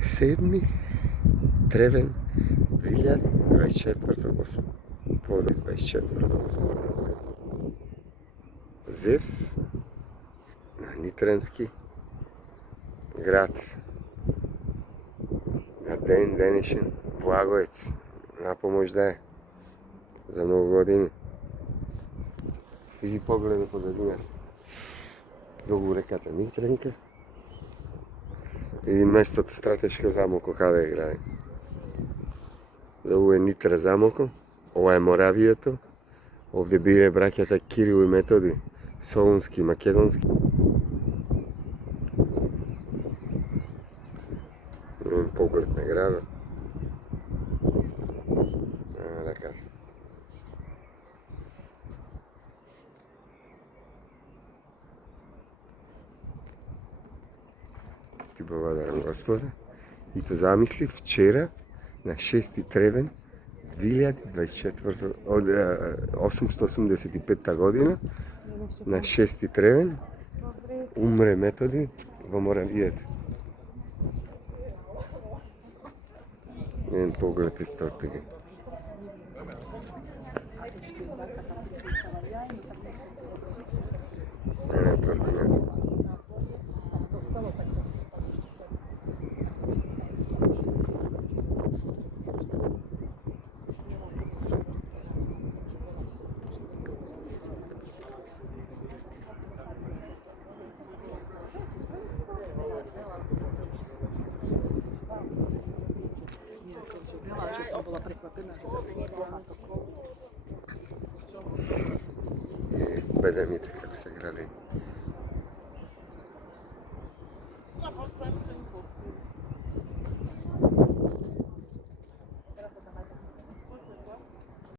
7. Тревен 2024 господа 24 господа. Зевс на Нитрански град на ден денешен Благоевец на помощ да е за много години. Види погледа позадина долу реката Нитренка. Види местото стратешко замоко каде е гради. Долу е Нитра замоко, ова е Моравијето. Овде биле браќата Кирил и Методи, Солунски, Македонски. Имам поглед на града. Раката. Ти благодарам, Господе. И то замисли вчера на 6 Тревен 2024 од 885 година на 6 Тревен умре Методи во Моравијето. Еден поглед исто од тега. Една тврдината. Бедемите како се гради.